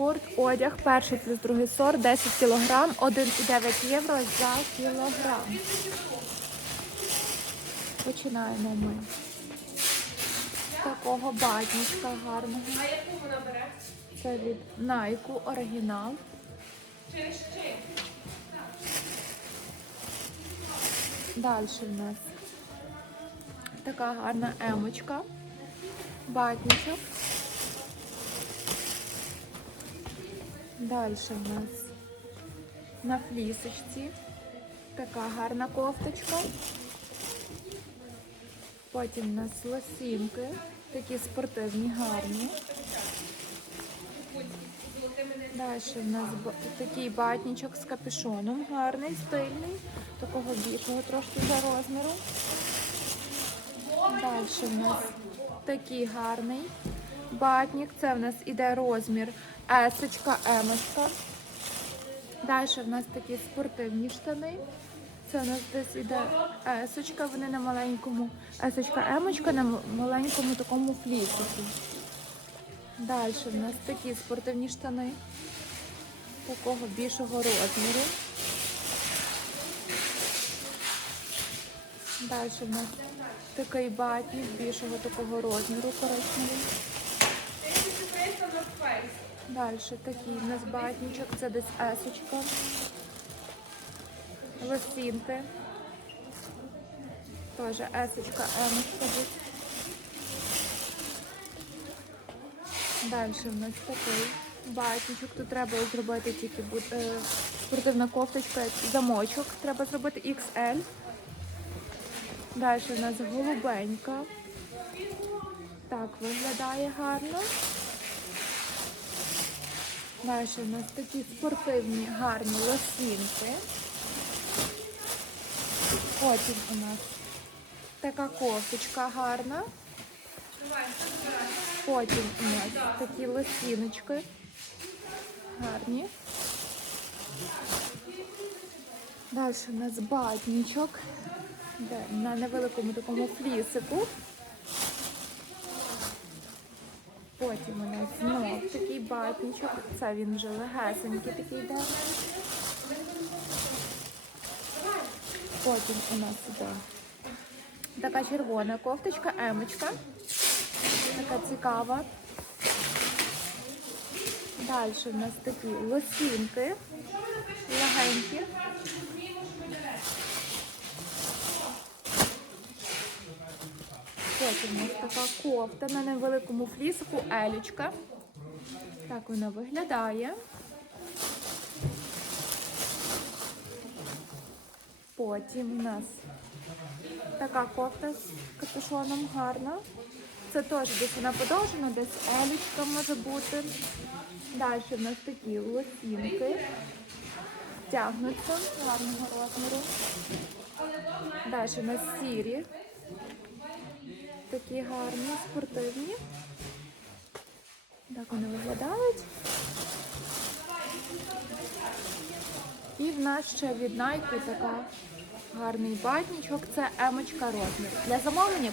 спорт, одяг, перший плюс другий сорт, 10 кг, 1,9 євро за кілограм. Починаємо ми. Такого батничка гарного. А яку вона бере? Це від Nike оригінал. Далі в нас така гарна емочка, батничок. Далі в нас на флісочці така гарна кофточка. Потім у нас лосінки, такі спортивні, гарні. Далі в нас такий батничок з капюшоном, гарний, стильний, такого більшого трошки за розміру. Далі в нас такий гарний батник. Це в нас іде розмір есочка, емочка. Далі в нас такі спортивні штани. Це у нас десь іде есочка, вони на маленькому, есочка, емочка на маленькому такому флісику. Далі в нас такі спортивні штани такого більшого розміру. Далі в нас такий батник більшого такого розміру коричневий. Далі такий у нас батничок, це десь есочка. Лосінки. Теж есочка, емочка десь. Далі в нас такий батничок. Тут треба зробити тільки е, спортивна кофточка, замочок. Треба зробити XL. Далі в нас голубенька. Так виглядає гарно. Далі у нас такі спортивні гарні лосінки. Потім у нас така кофточка гарна. Потім у нас такі лосіночки. Гарні. Далі у нас батнічок. На невеликому такому флісику. Потім у нас знов такий батнічок. Це він вже легесенький такий йде. Потім у нас іде така червона кофточка, емочка. Така цікава. Далі у нас такі лосінки. Легенькі. Потім у нас така кофта на невеликому флісику елічка. Так вона виглядає. Потім у нас така кофта з капюшоном гарна. Це теж десь вона подовжена, десь елічка може бути. Далі в нас такі лосінки. Тягнуться гарного розміру. Далі у нас сірі. Такі гарні, спортивні. Так вони виглядають. І в нас ще від Nike така гарний батнічок. Це емочка розмір. Для замовлення